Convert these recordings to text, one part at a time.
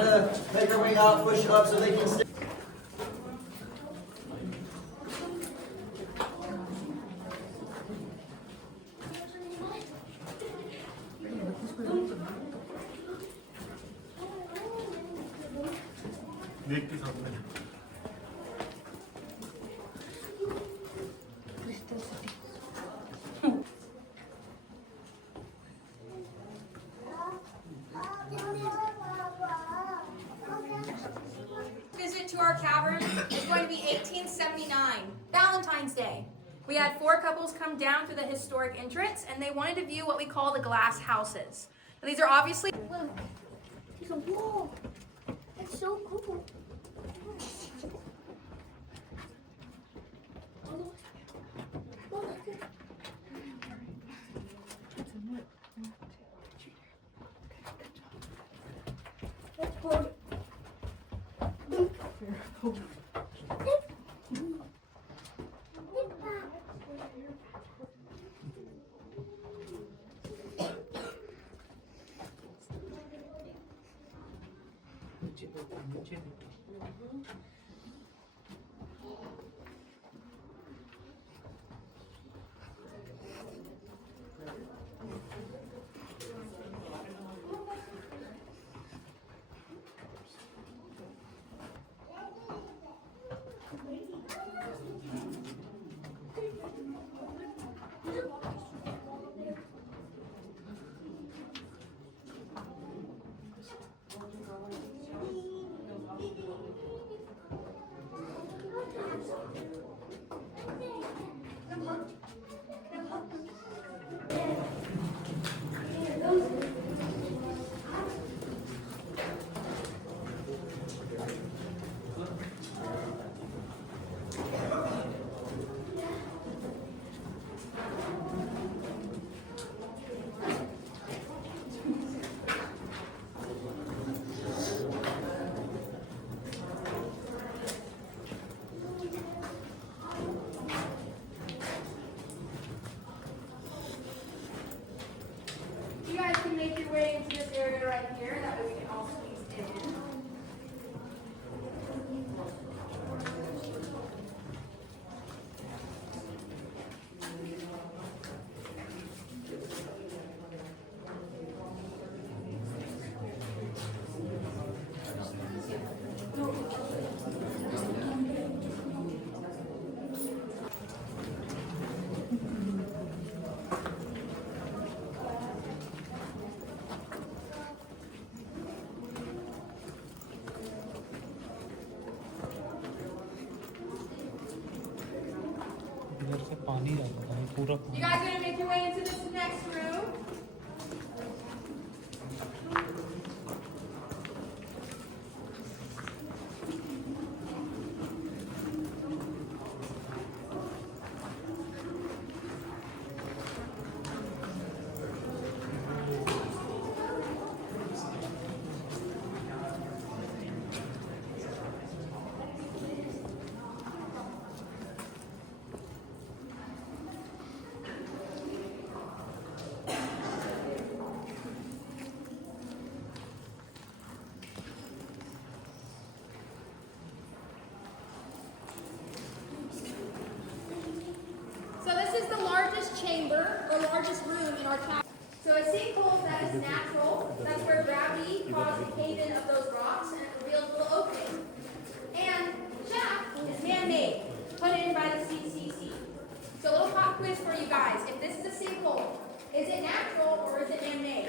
gonna make our way out, push up so they can stay. Visit to our cavern is going to be 1879, Valentine's Day. We had 4 couples come down through the historic entrance, and they wanted to view what we call the glass houses. Now, these are obviously... Look, there's a wall. That's so cool. You guys can make your way into this area right here. That way we can all squeeze in. You guys gonna make your way into this next room? Chamber or largest room in our town. So a sinkhole that is natural, that's where gravity caused the cave-in of those rocks and it reveals a little opening. And shaft is man-made, put in by the CCC. So a little pop quiz for you guys. If this is a sinkhole, is it natural or is it man-made?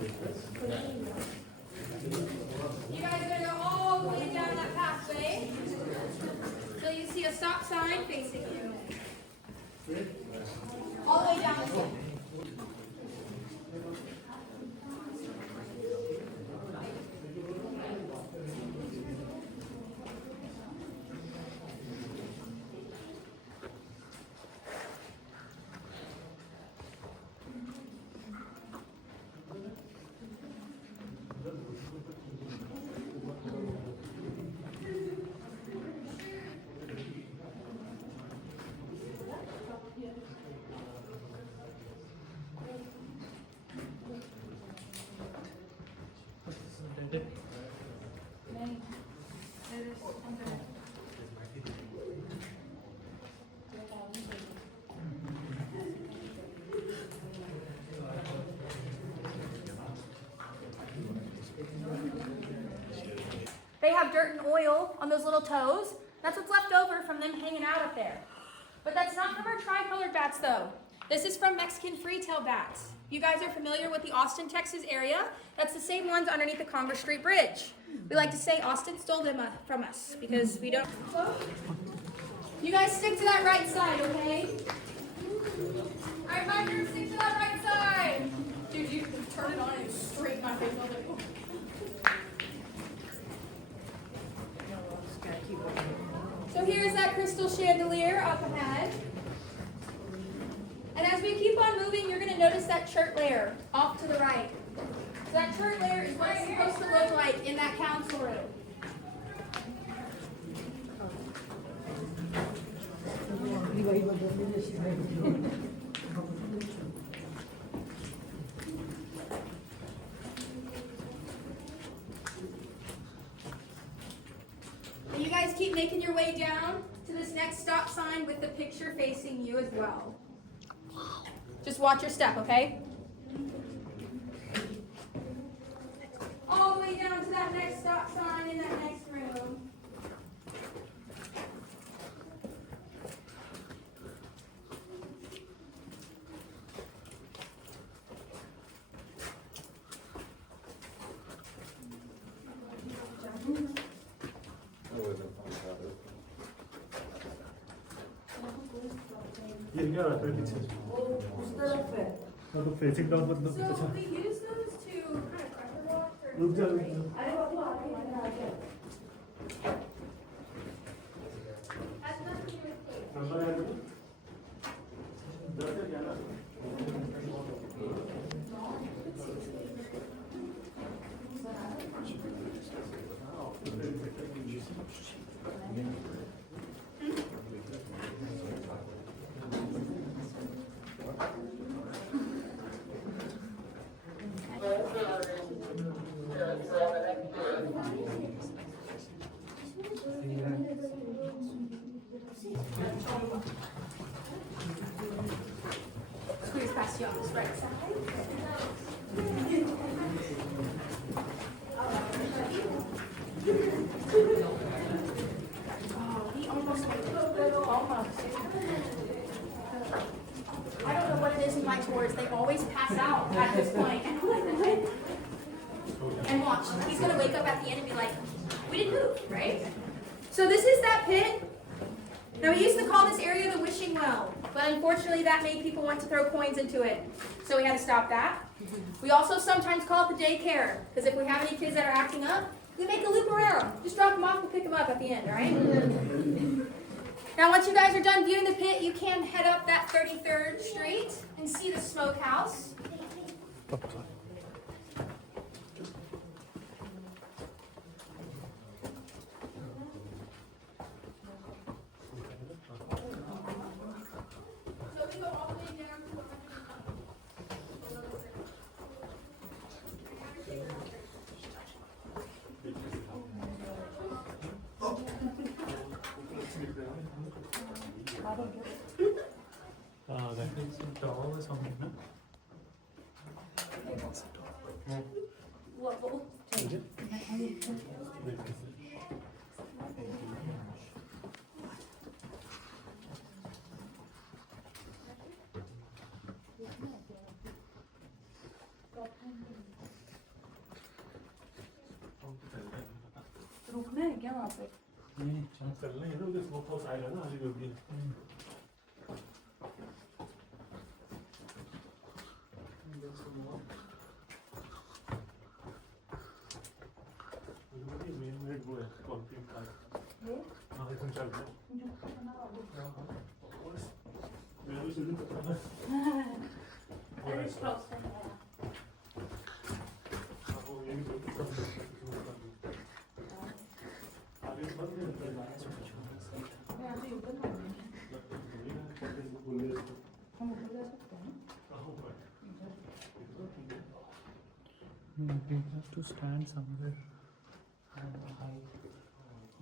You guys are gonna go all the way down that pathway till you see a stop sign facing you. All the way down this way. They have dirt and oil on those little toes. That's what's left over from them hanging out up there. But that's not from our tricolored bats, though. This is from Mexican free-tail bats. You guys are familiar with the Austin, Texas area? That's the same ones underneath the Congress Street Bridge. We like to say Austin stole them from us because we don't. You guys stick to that right side, okay? All right, my group, stick to that right side. Dude, you can turn it on and straight in my face. So here's that crystal chandelier up ahead. And as we keep on moving, you're going to notice that chert layer off to the right. So that chert layer is what it's supposed to look like in that council room. And you guys keep making your way down to this next stop sign with the picture facing you as well. Just watch your step, okay? All the way down to that next stop sign in that next room. तो facing down मतलब So we use those to kind of pressure wash or terrain. Has nothing to do with tape. Squeeze past you on this right side. Oh, he almost went almost. I don't know what it is in my tours. They always pass out at this point. And watch, he's gonna wake up at the end and be like, we didn't move, right? So this is that pit. Now we used to call this area the wishing well, but unfortunately that made people want to throw coins into it. So we had to stop that. We also sometimes call it the daycare, because if we have any kids that are acting up, we make a loop around. Just drop them off and pick them up at the end, all right? Now once you guys are done viewing the pit, you can head up that 33rd Street and see the smokehouse. So we go all the way down to 100. That is tall or something, no? Level. है वहाँ पे। चलना है ना उधर smoke house आएगा ना आगे भी मेन मेड वो है कंक्रीट का हाँ इसमें चल रहा है मैं तो शुरू करता था वो ये भी बहुत कम आगे बंद नहीं होता हम ऊपर जा सकते हैं। We have to stand somewhere.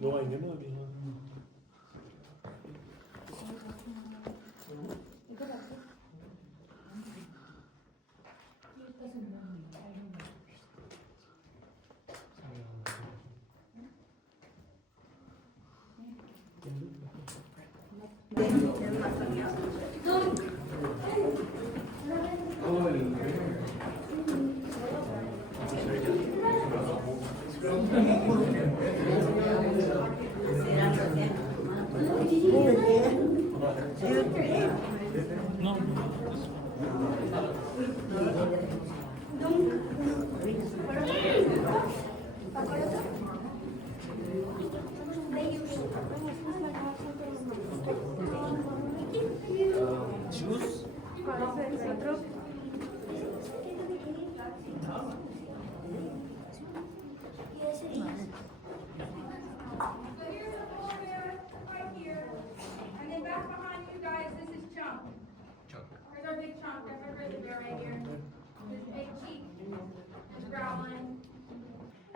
वो आएंगे ना अभी इधर आके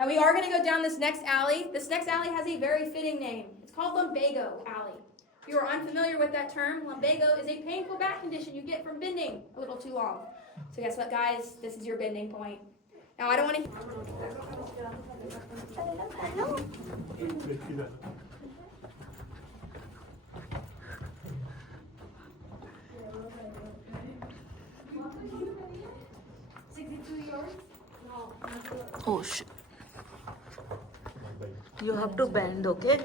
Now we are going to go down this next alley. This next alley has a very fitting name. It's called Lumbago Alley. If you are unfamiliar with that term, lumbago is a painful back condition you get from bending a little too long. So guess what, guys? This is your bending point. Now I don't want to... Oh shit. You have to bend, okay?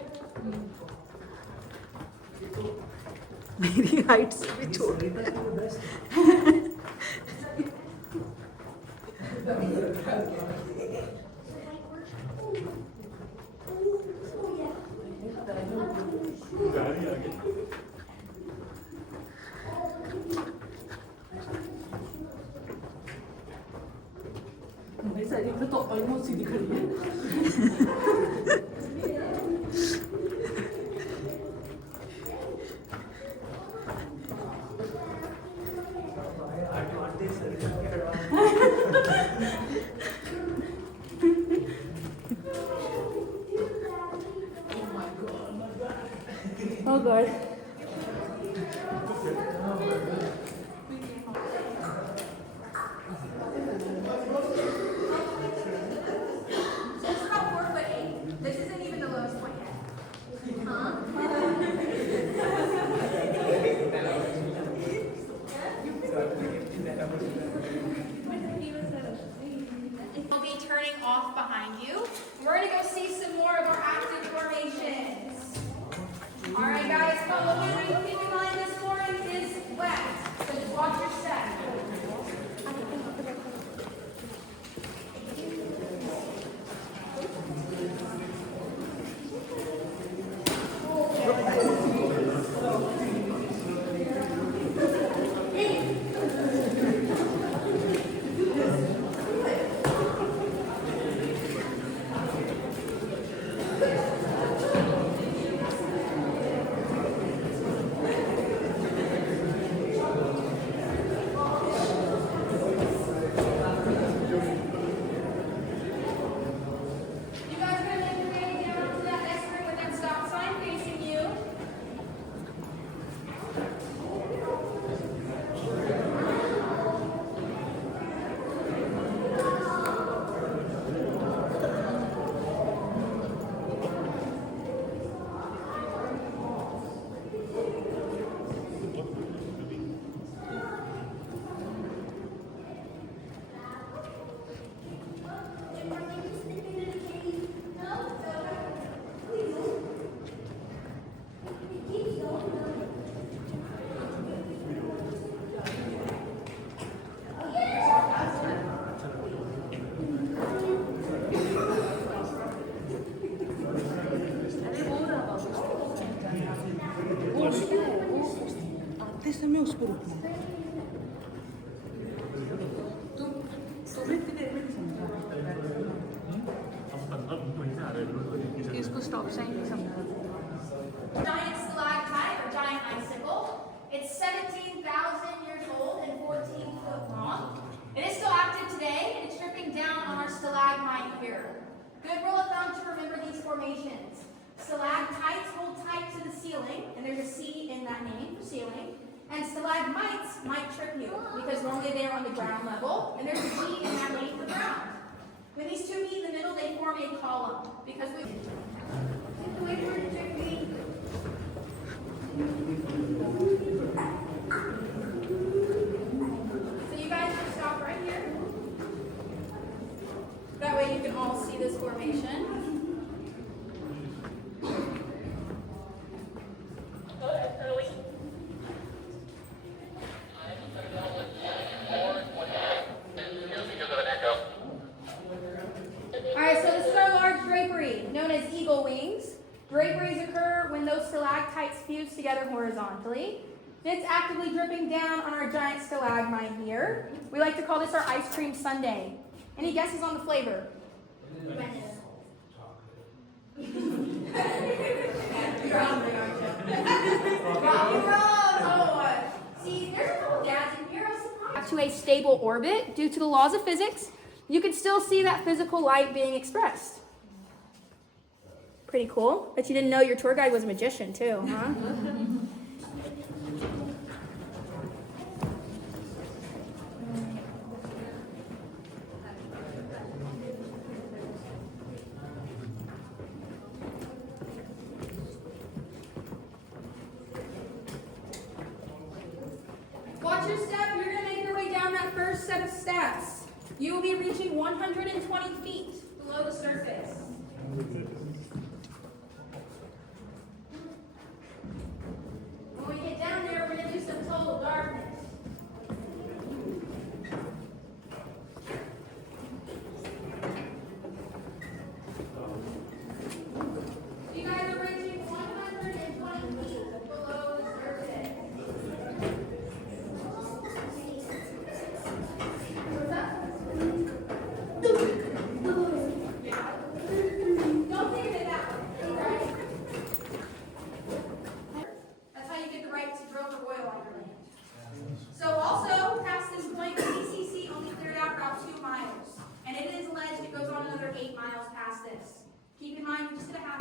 मेरी height से भी छोटी है। मेरी side तो almost सीधी खड़ी है। Oh God. This is about 4'8". This isn't even the lowest point yet. Huh? I'll be turning off behind you. We're going to go see some more of our active formations. All right, guys, follow me. Keep in mind this flooring is wet, so just watch your step. You're supposed to stop saying something. Giant stalactite or giant icicle. It's 17,000 years old and 14 foot long. It is still active today, and it's dripping down on our stalagmite here. Good rule of thumb to remember these formations. Stalactites hold tight to the ceiling, and there's a C in that name for ceiling. And stalagmites might trip you, because normally they're on the ground level, and there's a G in that name for ground. When these two meet in the middle, they form a column, because we... Take the way for the trick me. So you guys just stop right here. That way you can all see this formation. Alright, so this is our large drapery, known as eagle wings. Draperies occur when those stalactites fuse together horizontally. It's actively dripping down on our giant stalagmite here. We like to call this our ice cream sundae. Any guesses on the flavor? See, there's a couple dads in here. To a stable orbit due to the laws of physics, you can still see that physical light being expressed. Pretty cool. But you didn't know your tour guide was a magician too, huh? Watch your step. You're going to make your way down that first set of steps. You will be reaching 120 feet below the surface. When we get down there, we're going to do some total darkness. You guys are reaching 120 feet below the surface. What's up? Don't think of it that way, right? That's how you get the right to drill for oil on your land. So also, past this point, the CCC only cleared out about 2 miles. And it is alleged it goes on another 8 miles past this. Keep in mind, we're just going to have...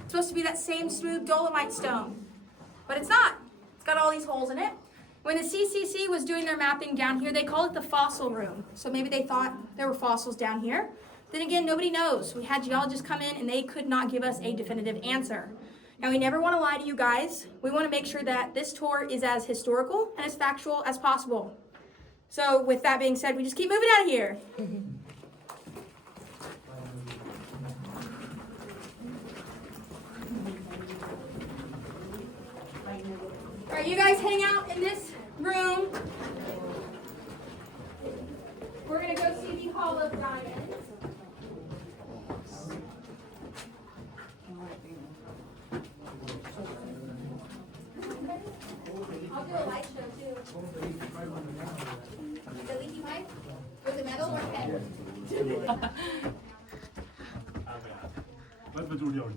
It's supposed to be that same smooth dolomite stone, but it's not. It's got all these holes in it. When the CCC was doing their mapping down here, they called it the fossil room. So maybe they thought there were fossils down here. Then again, nobody knows. We had geologists come in and they could not give us a definitive answer. Now, we never want to lie to you guys. We want to make sure that this tour is as historical and as factual as possible. So with that being said, we just keep moving out of here. All right, you guys hang out in this room. We're going to go see the Hall of Diamonds. I'll do a light show too. The leaky pipe? With the metal or head? Wat bedoel je ook?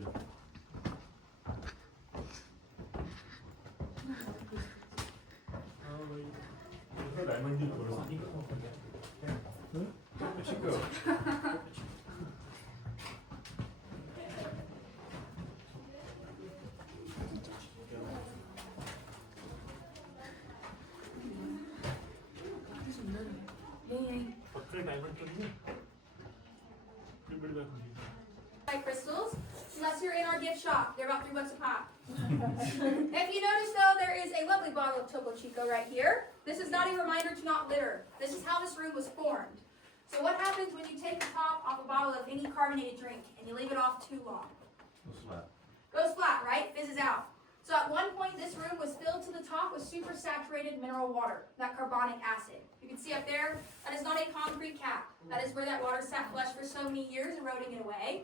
Crystals. Unless you're in our gift gift shop. They're about $3 a pop. If you notice though, there is a lovely bottle of Topo Chico right here. This is not a reminder to not litter. This is how this room was formed. So what happens when you take the top off a bottle of any carbonated drink and you leave it off too long? Goes flat, right? Fizzes out. So at one point, this room was filled to the top with super saturated mineral water, that carbonic acid. You can see up there, that is not a concrete cap. That is where that water sat flush for so many years, eroding it away.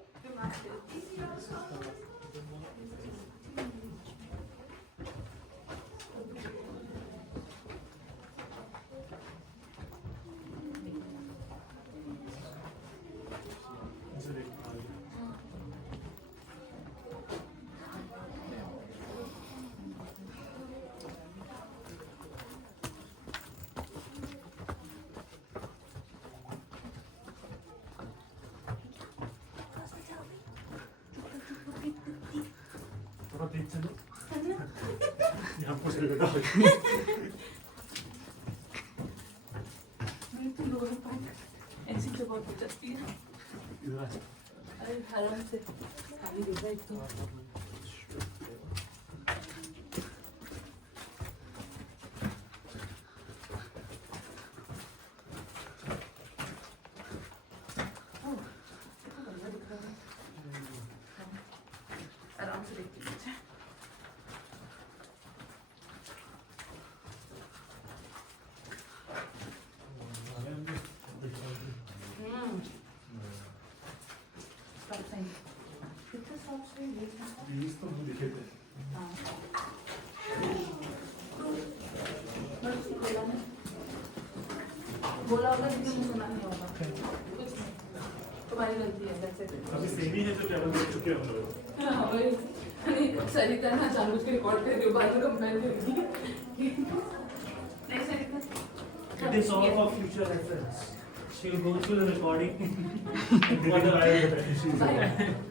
थोड़ा तेज चलो यहाँ पर चलेगा तुम लोगों ने पानी ऐसी जगह पे जाती है इधर आ अरे आराम से खाली देखा एक तो आराम से देखती हूँ तो दिखे थे बोला होगा लेकिन मुझे सुना नहीं होगा कुछ नहीं तुम्हारी गलती है अभी सेमी है तो टेबल देख चुके हैं हम लोग हाँ वही सरिता ना जानबूझ के रिकॉर्ड कर दियो बाद में कंपेयर करेगी नहीं सरिता It is all for future reference. She will go through the recording. भाई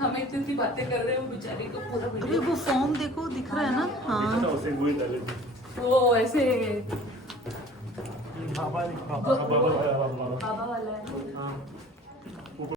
हम इतनी बातें कर रहे हैं बेचारी को पूरा अभी वो फॉर्म देखो दिख रहा है ना हाँ वो ऐसे बाबा बाबा वाला है हाँ